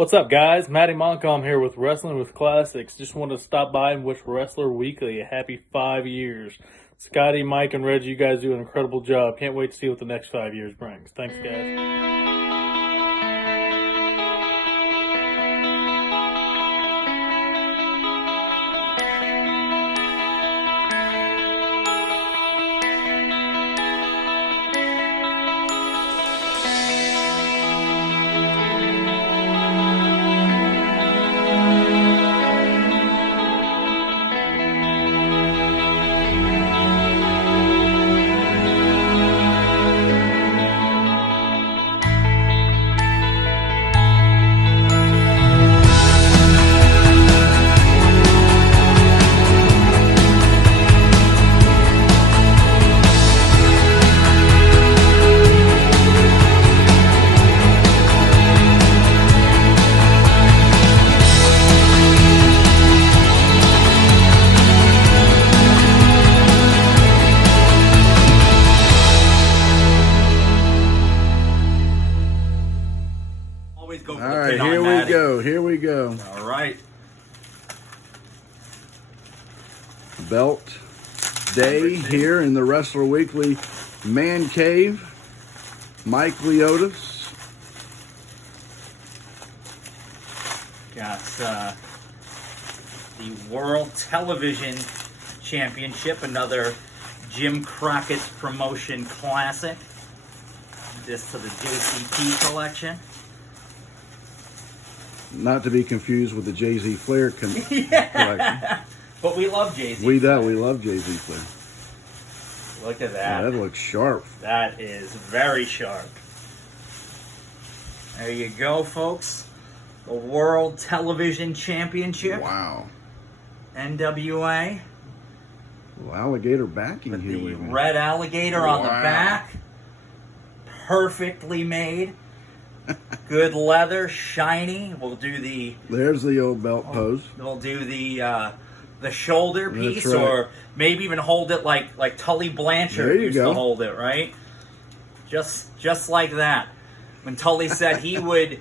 What's up, guys? Matty Montcalm here with Wrestling with Classics. Just wanted to stop by and wish Wrestler Weekly a happy 5 years. Scottie, Mike, and Reggie, you guys do an incredible job. Can't wait to see what the next 5 years brings. Thanks, guys. Here we go. All right. Belt day here in the Wrestler Weekly Man Cave. Mike Leotis. Got the World Television Championship, another Jim Crockett promotion classic. This to the JCP collection. Not to be confused with the Jay-Z Flair collection. But we love Jay-Z. We love Jay-Z Flair. Look at that. Yeah, that looks sharp. That is very sharp. There you go, folks. The World Television Championship. Wow. NWA. Little alligator backing With here. the red alligator on the back. Perfectly made. Good leather, shiny. We'll do the. There's the old belt pose. We'll do the shoulder piece, right. or maybe even hold it like Tully Blanchard used to hold it, right? Just like that. When Tully said he would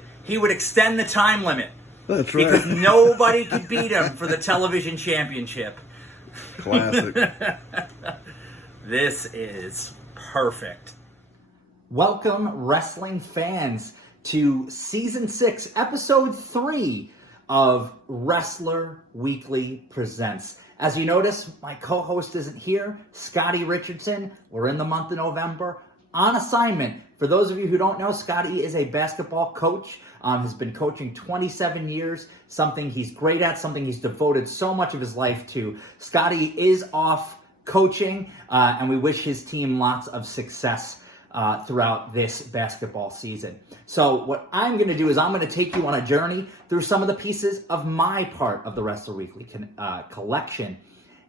extend the time limit. That's right. Because nobody could beat him for the television championship. Classic. This is perfect. Welcome, wrestling fans, to Season 6, Episode 3 of Wrestler Weekly Presents. As you notice, my co-host isn't here, Scottie Richardson. We're in the month of November, on assignment. For those of you who don't know, Scottie is a basketball coach. Has been coaching 27 years, something he's great at, something he's devoted so much of his life to. Scottie is off coaching, and we wish his team lots of success throughout this basketball season. So what I'm going to do is I'm going to take you on a journey through some of the pieces of my part of the Wrestler Weekly collection.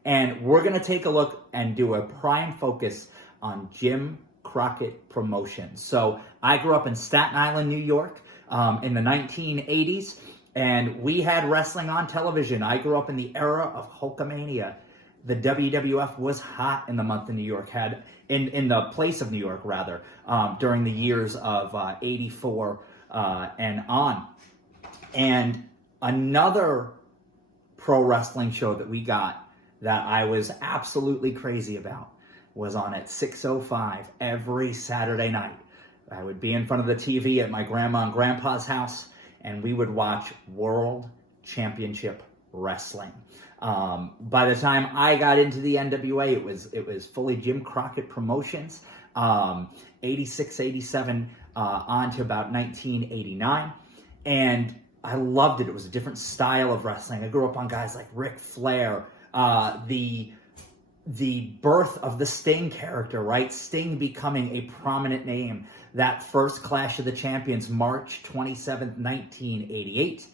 And we're going to take a look and do a prime focus on Jim Crockett Promotions. So I grew up in Staten Island, New York in the 1980s, and we had wrestling on television. I grew up in the era of Hulkamania. The WWF was hot in the month of New York, in the place of New York, rather, during the years of 84 and on. And another pro wrestling show that we got that I was absolutely crazy about was on at 6:05 every Saturday night. I would be in front of the TV at my grandma and grandpa's house, and we would watch World Championship Wrestling. By the time I got into the NWA, it was fully Jim Crockett Promotions, 86, 87, on to about 1989. And I loved it. It was a different style of wrestling. I grew up on guys like Ric Flair, the birth of the Sting character, right? Sting becoming a prominent name. That first Clash of the Champions, March 27th, 1988,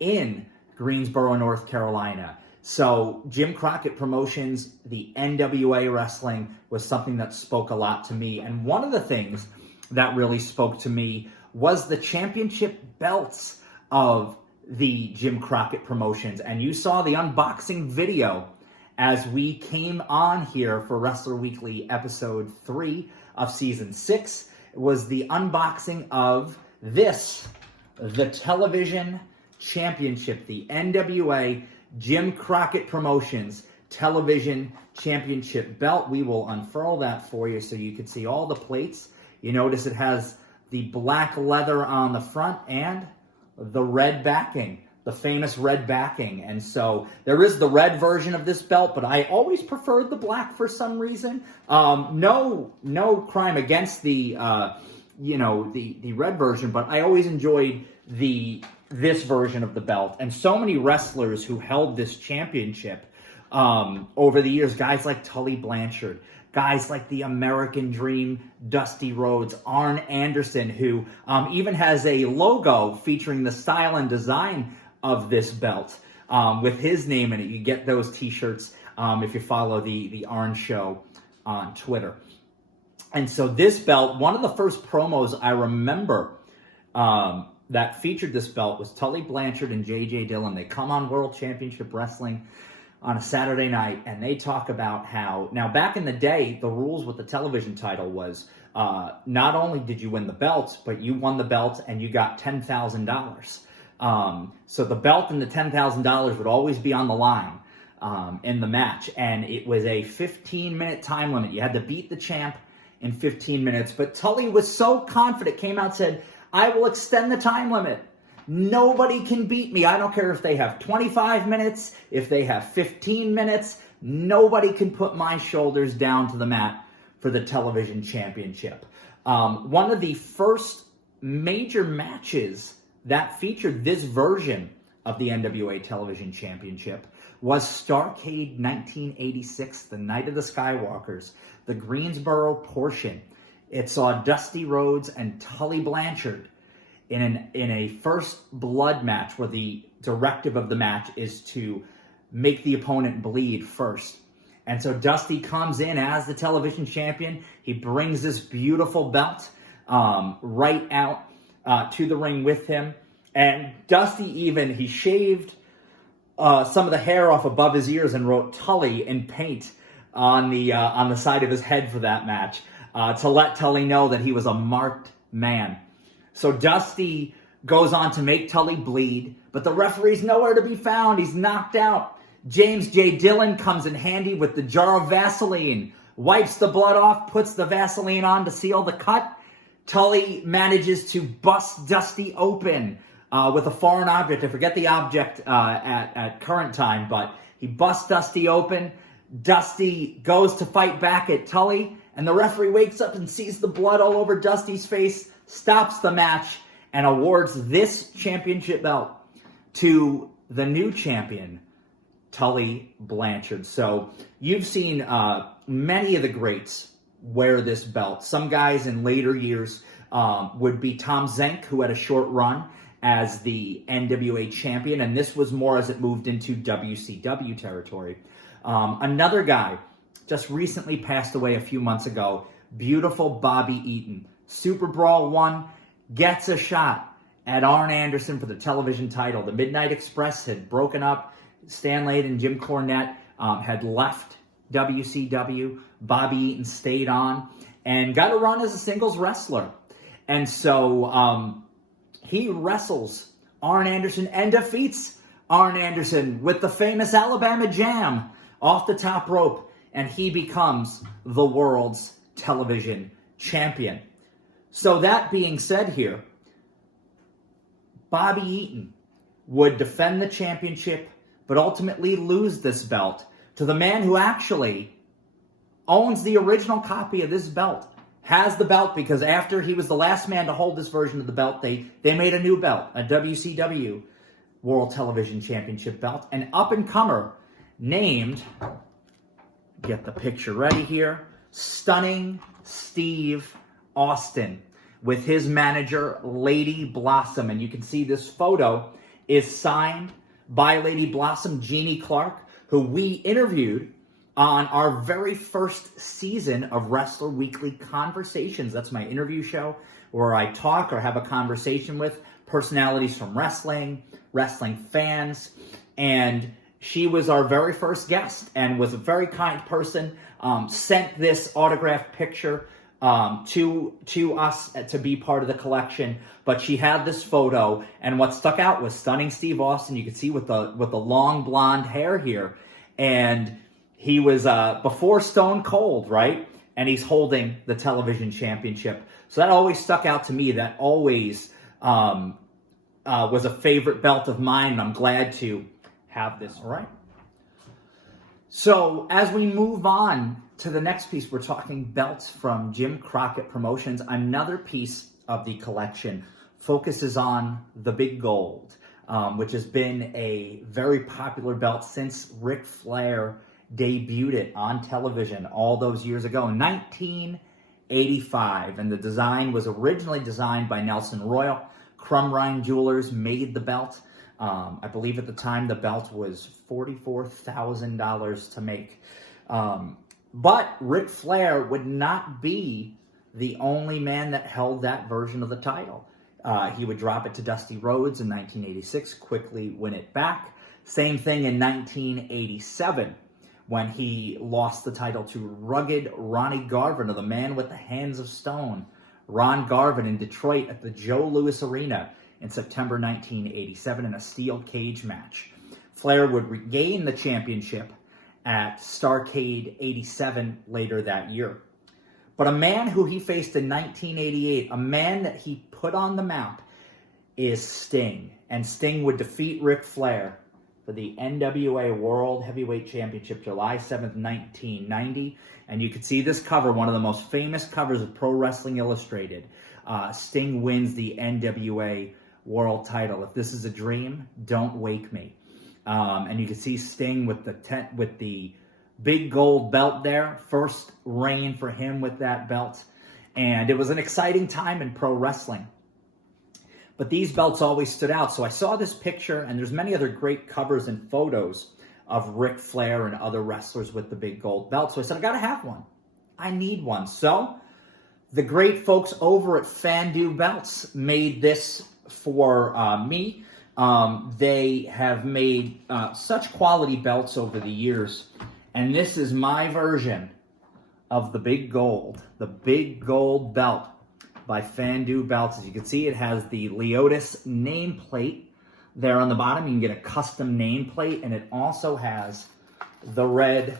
in Greensboro, North Carolina. So Jim Crockett Promotions, the NWA wrestling, was something that spoke a lot to me. And one of the things that really spoke to me was the championship belts of the Jim Crockett Promotions. And you saw the unboxing video as we came on here for Wrestler Weekly episode 3 of season 6. It was the unboxing of this the television championship, the NWA Jim Crockett Promotions television championship belt. We will unfurl that for you so you can see all the plates. You notice it has the black leather on the front and the red backing, the famous red backing. And so there is the red version of this belt, but I always preferred the black for some reason. No crime against the the red version, but I always enjoyed this version of the belt. And so many wrestlers who held this championship over the years, guys like Tully Blanchard, guys like the American Dream, Dusty Rhodes, Arn Anderson, who even has a logo featuring the style and design of this belt with his name in it. You get those t-shirts if you follow the Arn Show on Twitter. And so this belt, one of the first promos I remember that featured this belt was Tully Blanchard and J.J. Dillon. They come on World Championship Wrestling on a Saturday night, and they talk about how, now back in the day, the rules with the television title was not only did you win the belt, but you won the belt and you got $10,000. So the belt and the $10,000 would always be on the line in the match, and it was a 15-minute time limit. You had to beat the champ in 15 minutes, but Tully was so confident, came out and said, I will extend the time limit. Nobody can beat me. I don't care if they have 25 minutes, if they have 15 minutes. Nobody can put my shoulders down to the mat for the television championship. One of the first major matches that featured this version of the NWA Television Championship was Starrcade 1986, the Night of the Skywalkers, the Greensboro portion. It saw Dusty Rhodes and Tully Blanchard in a first blood match where the directive of the match is to make the opponent bleed first. And so Dusty comes in as the television champion. He brings this beautiful belt right out to the ring with him. And Dusty he shaved some of the hair off above his ears and wrote Tully in paint on the side of his head for that match to let Tully know that he was a marked man. So Dusty goes on to make Tully bleed, but the referee's nowhere to be found. He's knocked out. James J. Dillon comes in handy with the jar of Vaseline, wipes the blood off, puts the Vaseline on to seal the cut. Tully manages to bust Dusty open with a foreign object. I forget the object at current time, but he busts Dusty open. Dusty goes to fight back at Tully, and the referee wakes up and sees the blood all over Dusty's face, stops the match, and awards this championship belt to the new champion, Tully Blanchard. So you've seen many of the greats wear this belt. Some guys in later years would be Tom Zenk, who had a short run as the NWA champion, and this was more as it moved into WCW territory. Another guy just recently passed away a few months ago, beautiful Bobby Eaton. Super Brawl 1 gets a shot at Arn Anderson for the television title. The Midnight Express had broken up. Stan Lane and Jim Cornette had left WCW. Bobby Eaton stayed on and got a run as a singles wrestler. And so he wrestles Arn Anderson and defeats Arn Anderson with the famous Alabama Jam off the top rope. And he becomes the world's television champion. So that being said here, Bobby Eaton would defend the championship, but ultimately lose this belt to the man who actually owns the original copy of this belt, has the belt because after he was the last man to hold this version of the belt, they made a new belt, a WCW World Television Championship belt, an up-and-comer named, get the picture ready here, Stunning Steve Austin, with his manager, Lady Blossom. And you can see this photo is signed by Lady Blossom, Jeannie Clark, who we interviewed on our very first season of Wrestler Weekly Conversations. That's my interview show where I talk or have a conversation with personalities from wrestling, wrestling fans, and she was our very first guest and was a very kind person, sent this autographed picture to us to be part of the collection. But she had this photo, and what stuck out was stunning Steve Austin. You could see with the long blonde hair here, and he was before Stone Cold, right? And he's holding the television championship. So that always stuck out to me. That always was a favorite belt of mine, and I'm glad to have this. All right. So as we move on to the next piece, we're talking belts from Jim Crockett Promotions. Another piece of the collection focuses on the Big Gold, which has been a very popular belt since Ric Flair debuted it on television all those years ago in 1985. And the design was originally designed by Nelson Royal. Crumrine Jewelers made the belt. I believe at the time the belt was $44,000 to make. But Ric Flair would not be the only man that held that version of the title. He would drop it to Dusty Rhodes in 1986, quickly win it back. Same thing in 1987 when he lost the title to rugged Ronnie Garvin, or the man with the hands of stone. Ron Garvin in Detroit at the Joe Louis Arena in September 1987 in a steel cage match. Flair would regain the championship at Starrcade 87 later that year. But a man who he faced in 1988, a man that he put on the map, is Sting. And Sting would defeat Ric Flair for the NWA World Heavyweight Championship, July 7th, 1990. And you can see this cover, one of the most famous covers of Pro Wrestling Illustrated. Sting wins the NWA World title. If this is a dream, don't wake me. And you can see Sting with the big gold belt there. First reign for him with that belt. And it was an exciting time in pro wrestling. But these belts always stood out. So I saw this picture, and there's many other great covers and photos of Ric Flair and other wrestlers with the big gold belt. So I said, I got to have one. I need one. So the great folks over at Fandu Belts made this for me. They have made such quality belts over the years. And this is my version of the big gold belt by Fandu Belts. As you can see, it has the Leotis nameplate there on the bottom. You can get a custom nameplate, and it also has the red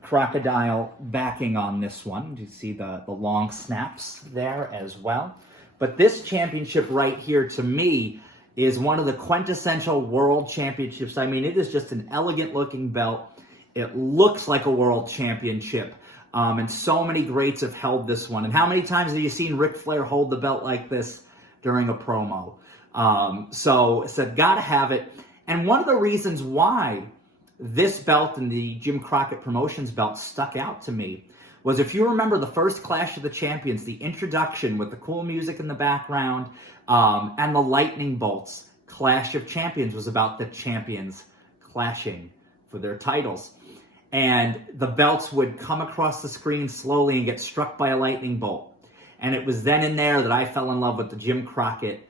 crocodile backing on this one. You see the long snaps there as well. But this championship right here, to me, is one of the quintessential world championships. I mean, it is just an elegant looking belt. It looks like a world championship. And so many greats have held this one. And how many times have you seen Ric Flair hold the belt like this during a promo? So I said, gotta have it. And one of the reasons why this belt and the Jim Crockett Promotions belt stuck out to me was, if you remember the first Clash of the Champions, the introduction with the cool music in the background, and the lightning bolts. Clash of Champions was about the champions clashing for their titles. And the belts would come across the screen slowly and get struck by a lightning bolt. And it was then and there that I fell in love with the Jim Crockett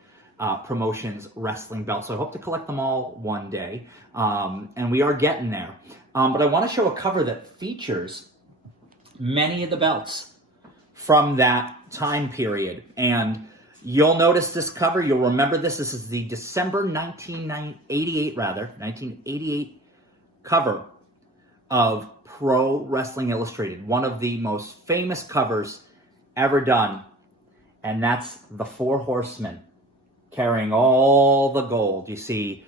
Promotions wrestling belt. So I hope to collect them all one day. And we are getting there. But I want to show a cover that features many of the belts from that time period. And you'll notice this cover. You'll remember this. This is the December 1988 cover of Pro Wrestling Illustrated, one of the most famous covers ever done. And that's the Four Horsemen carrying all the gold. You see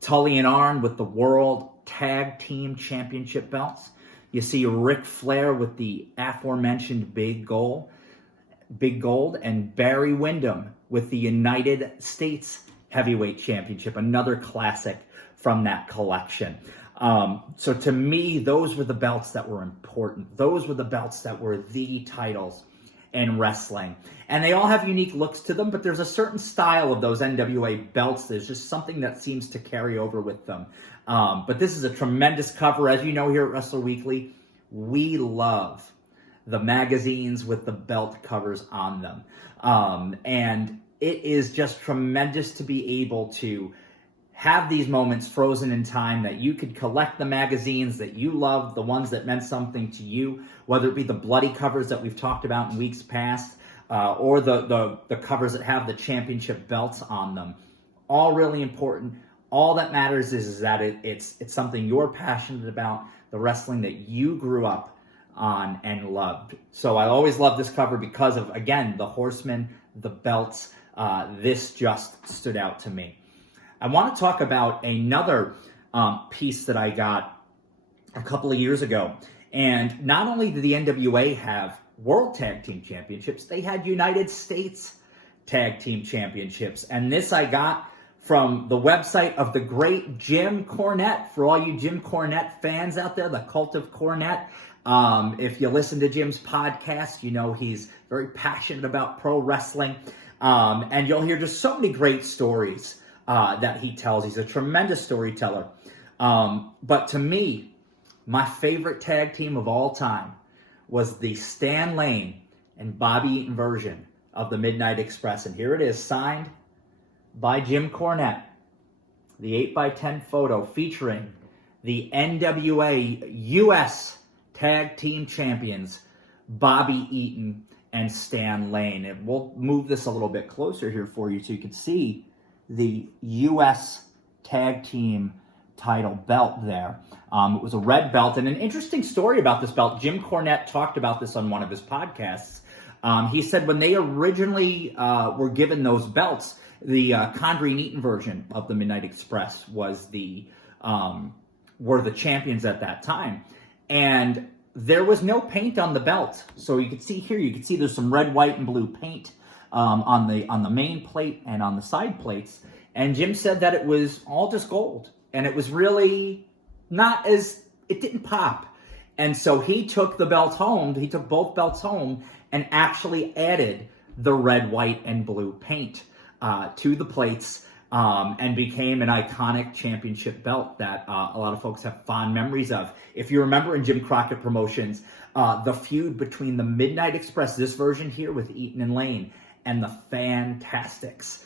Tully and Arn with the World Tag Team Championship belts. You see Ric Flair with the aforementioned big gold, and Barry Windham with the United States Heavyweight Championship, another classic from that collection. So to me, those were the belts that were important. Those were the belts that were the titles in wrestling. And they all have unique looks to them, but there's a certain style of those NWA belts. There's just something that seems to carry over with them. But this is a tremendous cover. As you know, here at Wrestler Weekly, we love the magazines with the belt covers on them. And it is just tremendous to be able to have these moments frozen in time, that you could collect the magazines that you loved, the ones that meant something to you, whether it be the bloody covers that we've talked about in weeks past, or the covers that have the championship belts on them. All really important. All that matters is that it's something you're passionate about, the wrestling that you grew up on and loved. So I always love this cover because of, again, the horsemen, the belts. This just stood out to me. I want to talk about another piece that I got a couple of years ago. And not only did the NWA have World Tag Team Championships, they had United States Tag Team Championships. And this I got from the website of the great Jim Cornette. For all you Jim Cornette fans out there, the Cult of Cornette. If you listen to Jim's podcast, you know he's very passionate about pro wrestling. And you'll hear just so many great stories that he tells. He's a tremendous storyteller. But to me, my favorite tag team of all time was the Stan Lane and Bobby Eaton version of the Midnight Express. And here it is, signed by Jim Cornette. The 8x10 photo featuring the NWA US Tag Team Champions, Bobby Eaton and Stan Lane. And we'll move this a little bit closer here for you so you can see the US Tag Team title belt there. It was a red belt. And an interesting story about this belt, Jim Cornette talked about this on one of his podcasts. He said when they originally were given those belts, the Condrey and Eaton version of the Midnight Express was were the champions at that time. And there was no paint on the belt. So you can see here, you can see there's some red, white, and blue paint on the main plate and on the side plates. And Jim said that it was all just gold. And it was really it didn't pop. And so he took the belt home, he took both belts home and actually added the red, white, and blue paint to the plates and became an iconic championship belt that a lot of folks have fond memories of. If you remember in Jim Crockett Promotions, the feud between the Midnight Express, this version here with Eaton and Lane, and the Fantastics,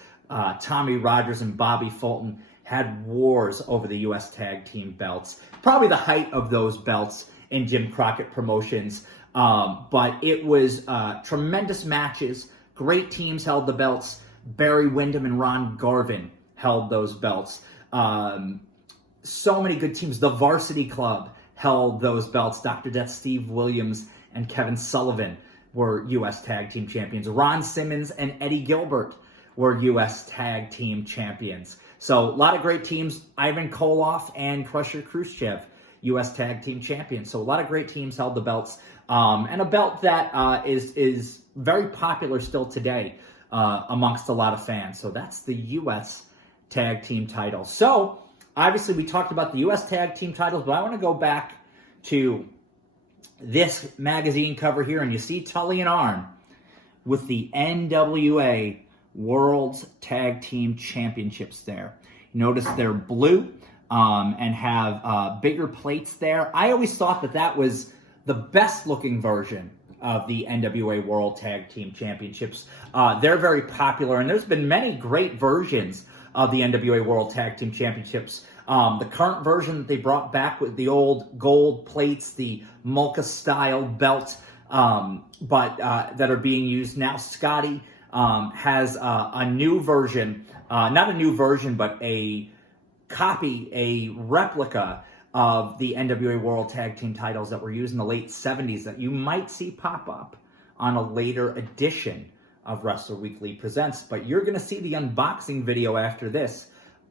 Tommy Rogers and Bobby Fulton, had wars over the U.S. Tag Team belts. Probably the height of those belts in Jim Crockett Promotions. But it was tremendous matches. Great teams held the belts. Barry Windham and Ron Garvin held those belts. So many good teams. The Varsity Club held those belts. Dr. Death, Steve Williams, and Kevin Sullivan were U.S. Tag Team Champions. Ron Simmons and Eddie Gilbert were U.S. Tag Team Champions. So a lot of great teams. Ivan Koloff and Crusher Khrushchev, U.S. Tag Team Champions. So a lot of great teams held the belts. And a belt that is very popular still today amongst a lot of fans. So that's the U.S. Tag Team title. So obviously we talked about the U.S. Tag Team titles, but I want to go back to this magazine cover here. And you see Tully and Arn with the NWA World's Tag Team Championships there. You notice they're blue and have bigger plates there. I always thought that was the best looking version of the NWA World Tag Team Championships. They're very popular, and there's been many great versions of the NWA World Tag Team Championships. The current version that they brought back with the old gold plates, the Mulca style belt, but that are being used now. Scottie has a new version, not a new version, but a copy, a replica of the NWA World Tag Team titles that were used in the late 70s that you might see pop up on a later edition of Wrestler Weekly Presents. But you're going to see the unboxing video after this.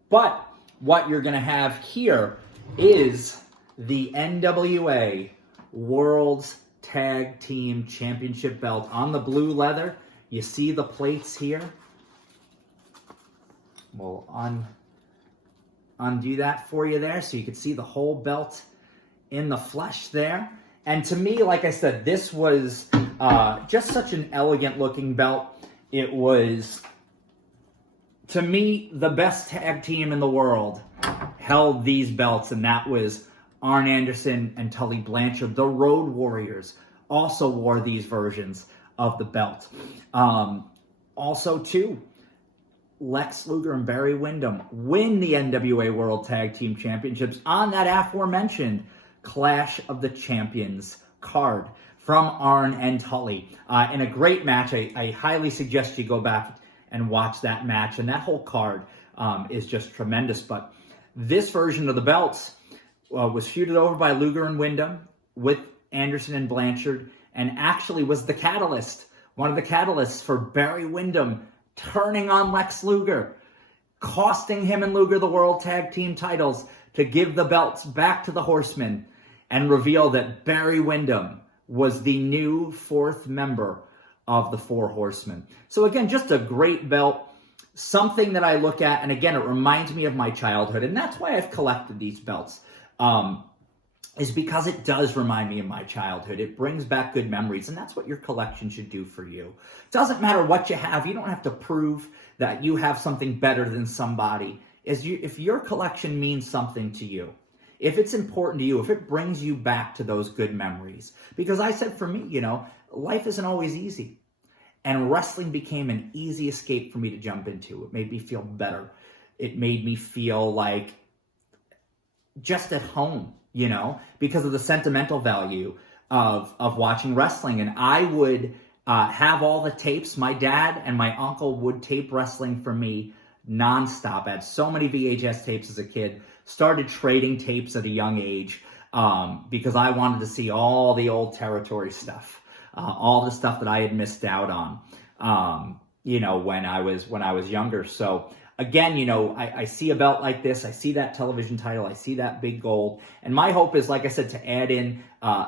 But what you're going to have here is the NWA World's Tag Team Championship belt on the blue leather. You see the plates here. We'll undo that for you there so you can see the whole belt in the flesh there. And to me, like I said, this was just such an elegant looking belt. It was, to me, the best tag team in the world held these belts, and that was Arn Anderson and Tully Blanchard. The Road Warriors also wore these versions of the belt. Also, too, Lex Luger and Barry Windham win the NWA World Tag Team Championships on that aforementioned Clash of the Champions card from Arn and Tully. In a great match. I highly suggest you go back and watch that match. And that whole card is just tremendous. But this version of the belts was feuded over by Luger and Windham with Anderson and Blanchard, and actually was the catalyst, one of the catalysts for Barry Windham turning on Lex Luger, costing him and Luger the World Tag Team titles to give the belts back to the Horsemen and reveal that Barry Windham was the new fourth member of the Four Horsemen. So again, just a great belt, something that I look at, and again, it reminds me of my childhood, and that's why I've collected these belts. Is because it does remind me of my childhood. It brings back good memories, and that's what your collection should do for you. It doesn't matter what you have. You don't have to prove that you have something better than somebody. If your collection means something to you, if it's important to you, if it brings you back to those good memories. Because I said for me, life isn't always easy. And wrestling became an easy escape for me to jump into. It made me feel better. It made me feel like just at home, because of the sentimental value of watching wrestling. And I would have all the tapes. My dad and my uncle would tape wrestling for me nonstop. I had so many VHS tapes as a kid. Started trading tapes at a young age because I wanted to see all the old territory stuff, all the stuff that I had missed out on, when I was younger. So again, I see a belt like this. I see that television title. I see that big gold. And my hope is, like I said, to add in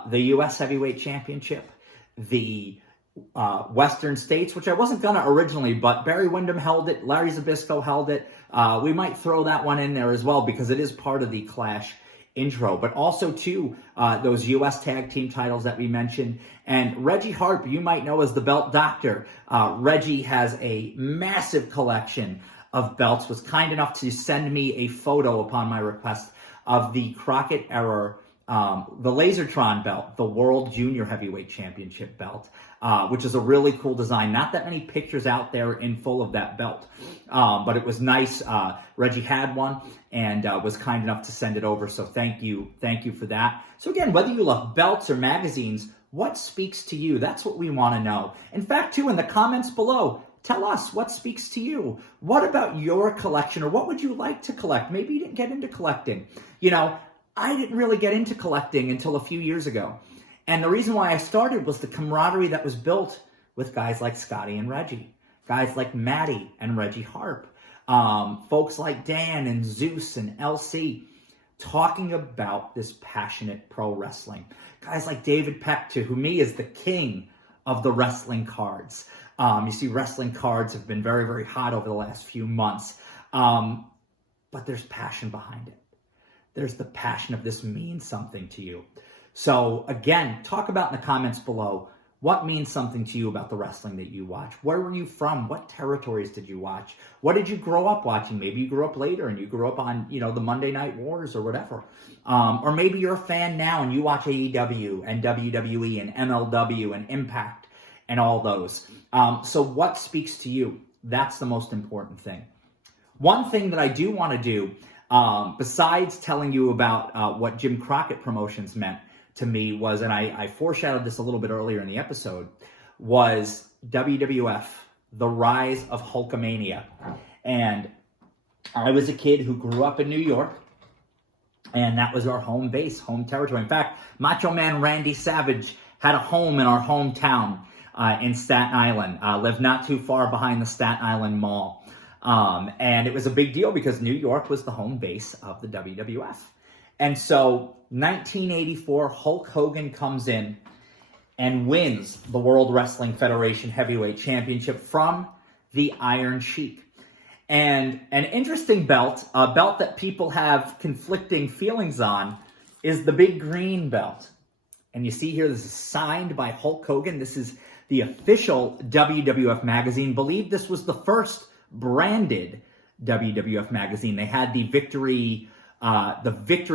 the U.S. Heavyweight Championship, the Western States, which I wasn't going to originally, but Barry Windham held it. Larry Zbyszko held it. We might throw that one in there as well because it is part of the Clash intro. But also, too, those U.S. Tag Team titles that we mentioned. And Reggie Harp, you might know as the Belt Doctor. Reggie has a massive collection of belts, was kind enough to send me a photo upon my request of the Crockett era, the Lasertron belt, the World Junior Heavyweight Championship belt, which is a really cool design. Not that many pictures out there in full of that belt, but it was nice. Reggie had one and was kind enough to send it over, so thank you for that. So again, whether you love belts or magazines, what speaks to you? That's what we want to know. In fact, too, in the comments below, tell us what speaks to you. What about your collection, or what would you like to collect? Maybe you didn't get into collecting. I didn't really get into collecting until a few years ago. And the reason why I started was the camaraderie that was built with guys like Scottie and Reggie, guys like Matty and Reggie Harp, folks like Dan and Zeus and LC, talking about this passionate pro wrestling. Guys like David Peck, to who me is the king of the wrestling cards. You see, wrestling cards have been very, very hot over the last few months. But there's passion behind it. There's the passion of this means something to you. So again, talk about in the comments below, what means something to you about the wrestling that you watch? Where were you from? What territories did you watch? What did you grow up watching? Maybe you grew up later and you grew up on, the Monday Night Wars or whatever. Or maybe you're a fan now and you watch AEW and WWE and MLW and Impact and all those. So what speaks to you? That's the most important thing. One thing that I do want to do, besides telling you about what Jim Crockett Promotions meant to me was, and I foreshadowed this a little bit earlier in the episode, was WWF, the rise of Hulkamania. And I was a kid who grew up in New York, and that was our home base, home territory. In fact, Macho Man Randy Savage had a home in our hometown in Staten Island, lived not too far behind the Staten Island Mall. And it was a big deal because New York was the home base of the WWF. And so 1984, Hulk Hogan comes in and wins the World Wrestling Federation Heavyweight Championship from the Iron Sheik. And an interesting belt, a belt that people have conflicting feelings on, is the big green belt. And you see here, this is signed by Hulk Hogan. This is the official WWF magazine. Believe this was the first branded WWF magazine. They had the Victory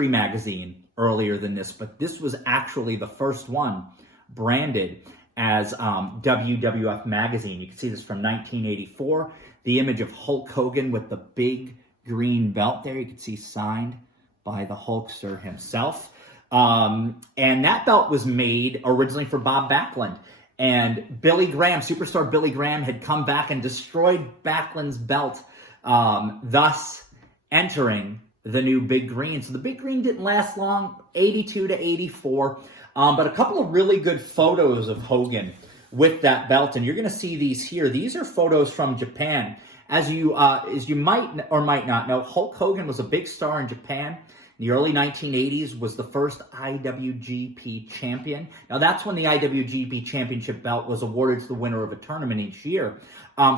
magazine earlier than this, but this was actually the first one branded as WWF magazine. You can see this from 1984. the image of Hulk Hogan with the big green belt there. You can see signed by the Hulkster himself. And that belt was made originally for Bob Backlund. And Billy Graham, superstar Billy Graham, had come back and destroyed Backlund's belt, thus entering the new big green. So the big green didn't last long, 82 to 84. But a couple of really good photos of Hogan with that belt, and you're going to see these here. These are photos from Japan. As you might or might not know, Hulk Hogan was a big star in Japan. In the early 1980s, was the first IWGP champion. Now, that's when the IWGP championship belt was awarded to the winner of a tournament each year.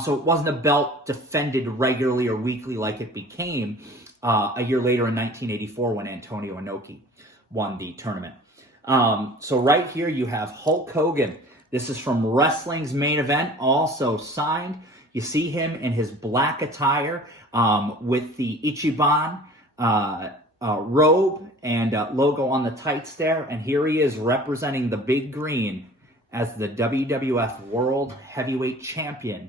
So it wasn't a belt defended regularly or weekly like it became a year later in 1984 when Antonio Inoki won the tournament. So right here you have Hulk Hogan. This is from Wrestling's Main Event, also signed. You see him in his black attire with the Ichiban robe and logo on the tights there. And here he is representing the big green as the WWF World Heavyweight Champion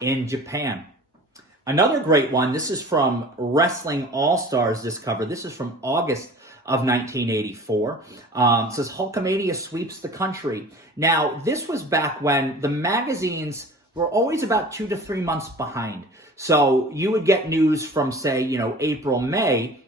in Japan. Another great one, this is from Wrestling All-Stars, this cover. This is from August of 1984. Says Hulkamania sweeps the country. Now, this was back when the magazines were always about 2 to 3 months behind. So you would get news from, say, April, May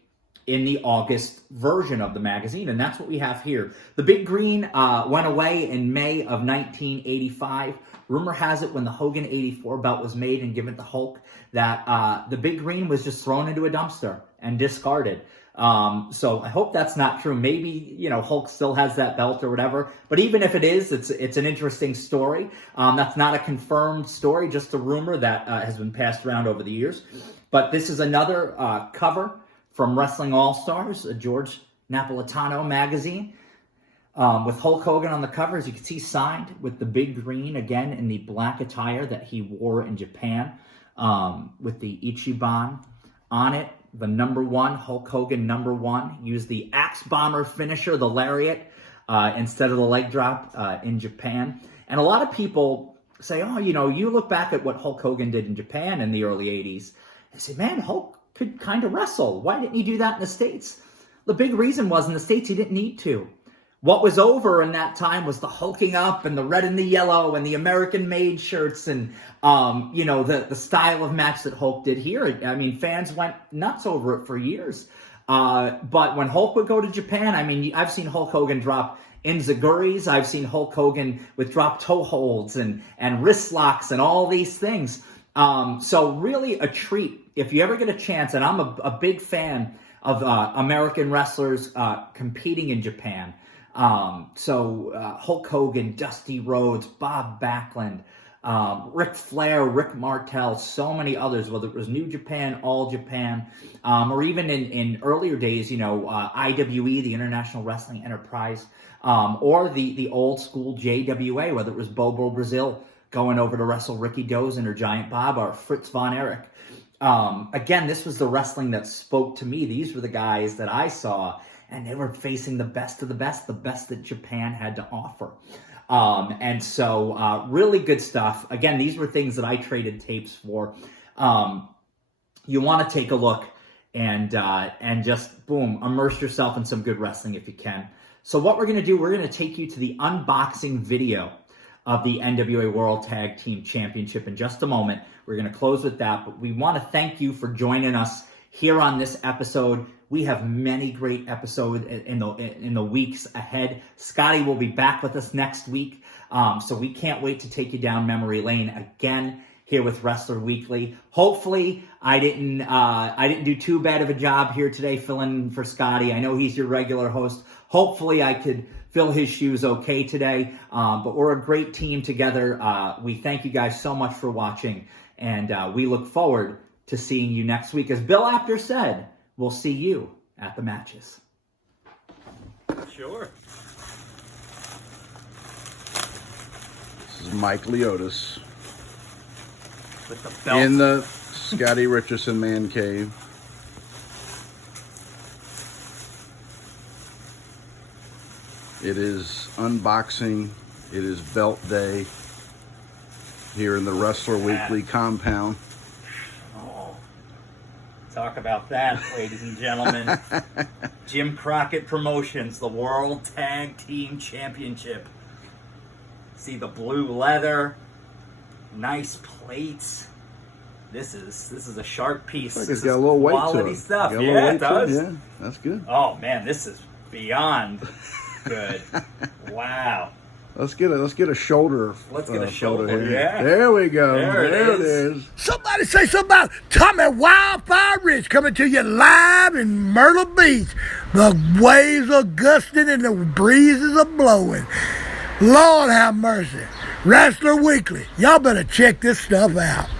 in the August version of the magazine, and that's what we have here. The big green went away in May of 1985. Rumor has it when the Hogan 84 belt was made and given to Hulk that the big green was just thrown into a dumpster and discarded. So I hope that's not true. Maybe, Hulk still has that belt or whatever. But even if it is, it's an interesting story. That's not a confirmed story, just a rumor that has been passed around over the years. But this is another cover from Wrestling All-Stars, a George Napolitano magazine, with Hulk Hogan on the cover. As you can see, signed with the big green, again, in the black attire that he wore in Japan, with the Ichiban on it. The number 1, Hulk Hogan number 1, used the Axe Bomber finisher, the lariat, instead of the leg drop in Japan. And a lot of people say, oh, you look back at what Hulk Hogan did in Japan in the early 80s. They say, man, Hulk could kind of wrestle. Why didn't he do that in the States? The big reason was in the States he didn't need to. What was over in that time was the hulking up and the red and the yellow and the American-made shirts and, the style of match that Hulk did here. I mean, fans went nuts over it for years. But when Hulk would go to Japan, I've seen Hulk Hogan drop enziguris. I've seen Hulk Hogan with drop toe holds and wrist locks and all these things. So really a treat if you ever get a chance. And I'm a big fan of American wrestlers competing in Japan. Hulk Hogan, Dusty Rhodes, Bob Backlund, Ric Flair, Rick Martel, so many others, whether it was New Japan, All Japan, or even in earlier days, IWE, the International Wrestling Enterprise, or the old school JWA, whether it was Bobo Brazil going over to wrestle Ricky Dozen or Giant Bob or Fritz Von Erich. Again, this was the wrestling that spoke to me. These were the guys that I saw, and they were facing the best of the best that Japan had to offer. Really good stuff. Again, these were things that I traded tapes for. You want to take a look and just, boom, immerse yourself in some good wrestling if you can. So what we're going to do, we're going to take you to the unboxing video of the NWA World Tag Team Championship in just a moment. We're going to close with that, but we want to thank you for joining us here on this episode. We have many great episodes in the weeks ahead. Scottie will be back with us next week, so we can't wait to take you down memory lane again here with Wrestler Weekly. Hopefully, I didn't do too bad of a job here today filling in for Scottie. I know he's your regular host. Hopefully, I could fill his shoes okay today, but we're a great team together. We thank you guys so much for watching, and we look forward to seeing you next week. As Bill Apter said, we'll see you at the matches. Sure. This is Mike Leotis With the belt. in the Scottie Richardson Man Cave. It is unboxing. It is belt day here in the Wrestler Weekly compound. talk about that, ladies and gentlemen. Jim Crockett Promotions, the World Tag Team Championship. See the blue leather, nice plates. This is a sharp piece. Like this it's got a little weight to quality it. stuff. Got a little Yeah, weight it to does. Yeah, that's good. Oh man, this is beyond good. Wow. Let's get a shoulder. Let's get a photo shoulder, here. yeah. There we go. There it is. Somebody say something about Tommy Wildfire Rich coming to you live in Myrtle Beach. The waves are gusting and the breezes are blowing. Lord have mercy. Wrestler Weekly. Y'all better check this stuff out.